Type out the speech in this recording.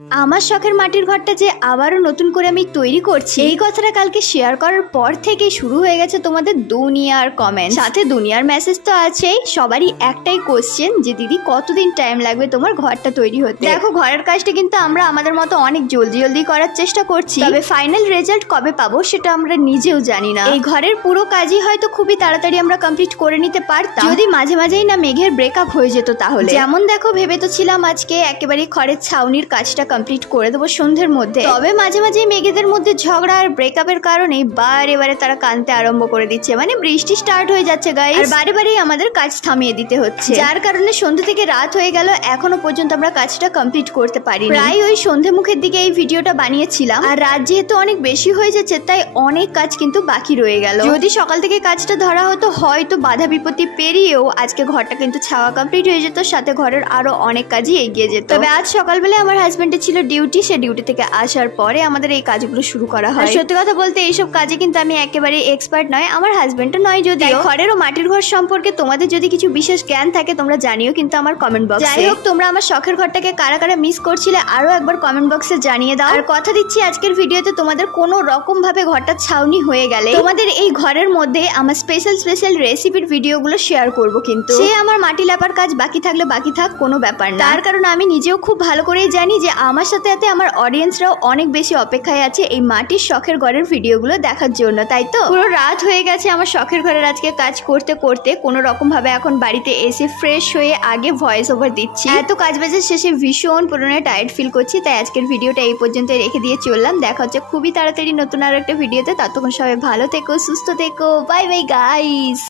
আমার শখের মাটির ঘরটা যে আবারও নতুন করে আমি তৈরি করছি, এই কথাটা কালকে শেয়ার করার পর থেকে শুরু হয়ে গেছে তোমাদের দুনিয়ার কমেন্ট, সাথে দুনিয়ার মেসেজ তো আছেই। সবারই একটাই কোশ্চেন যে দিদি কতদিন টাইম লাগবে তোমার ঘরটা তৈরি হতে। দেখো, ঘরের কাজটা কিন্তু আমরা আমাদের মতো অনেক জলদি জলদি করার চেষ্টা করছি, তবে ফাইনাল রেজাল্ট কবে পাবো সেটা আমরা নিজেও জানি না। এই ঘরের পুরো কাজই হয়তো খুবই তাড়াতাড়ি আমরা কমপ্লিট করে নিতে পারতাম যদি মাঝে মাঝেই না মেঘের ব্রেকআপ হয়ে যেত। তাহলে যেমন দেখো, ভেবে তো ছিলাম আজকে একেবারে খড়ের ছাউনির কাজটা কমপ্লিট করে দেবো সন্ধ্যের মধ্যে, তবে মাঝে মাঝে মেঘেদের মধ্যে ঝগড়া আর ব্রেকআপের কারণে বারে বারে তারা কাঁদতে আরম্ভ করে দিচ্ছে, মানে বৃষ্টি স্টার্ট হয়ে যাচ্ছে গাইস, আর বারে বারেই আমাদের কাজ থামিয়ে দিতে হচ্ছে, যার কারণে সন্ধ্যে থেকে রাত হয়ে গেল, এখনো পর্যন্ত আমরা কাজটা কমপ্লিট করতে পারিনি। প্রায় ওই সন্ধ্যে মুখের দিকে এই ভিডিওটা বানিয়েছিলাম, আর রাত যেহেতু অনেক বেশি হয়ে যাচ্ছে তাই অনেক কাজ কিন্তু বাকি রয়ে গেল। যদি সকাল থেকে কাজটা ধরা হতো হয়তো বাধা বিপত্তি পেরিয়েও আজকে ঘরটা কিন্তু ছাওয়া কমপ্লিট হয়ে যেত, সাথে ঘরের আরো অনেক কাজই এগিয়ে যেত। তবে আজ সকালবেলা আমার হাজবেন্ডের ছিল ডিউটি, সে ডিউটি থেকে আসার পরে আমাদের এই কাজগুলো শুরু করা হয়। সত্যি কথা বলতে এইসব কাজে কিন্তু আমি একেবারে এক্সপার্ট নয়, আমার হাজবেন্ডও নয় যদিও। ঘরের ও মাটির ঘর সম্পর্কে তোমাদের যদি কিছু বিশেষ জ্ঞান থাকে তোমরা জানিও কিন্তু আমার কমেন্ট বক্সে। যাই হোক, তোমরা আমার শখের ঘরটাকে কারা কারা মিস করছিলে আরো একবার কমেন্ট বক্সে জানিয়ে দাও। আর কথা দিচ্ছি, আজকের ভিডিওতে তোমাদের কোনো রকম ভাবে ঘরটা ছাউনি হয়ে গেলে তোমাদের এই ঘরের মধ্যে আমার স্পেশাল রেসিপির ভিডিওগুলো শেয়ার করব, কিন্তু সে আমার মাটি লাপার কাজ বাকি থাকলে বাকি থাক, কোনো ব্যাপার না। তার কারণ আমি নিজেও খুব ভালো করেই জানি যে আমার সাথে সাথে আমার অডিয়েন্সরাও অনেক বেশি অপেক্ষায় আছে এই মাটির শখের ঘরের ভিডিওগুলো দেখার জন্য। তাই তো পুরো রাত হয়ে গেছে আমার শখের ঘরের আজকে কাজ করতে করতে, কোনো রকম ভাবে এখন বাড়িতে এসে ফ্রেশ হয়ে আগে ভয়েস ওভার দিচ্ছি। এত কাজ বাজের শেষে ভীষণ পুরনো টায়ার্ড ফিল করছি, তাই আজকের ভিডিওটা এই পর্যন্ত রেখে দিয়ে চললাম। দেখা হচ্ছে খুবই তাড়াতাড়ি নতুন আর একটা ভিডিওতে, ততক্ষণ সবাই ভালো থেকো, সুস্থ থেকো, বাই বাই গাইস।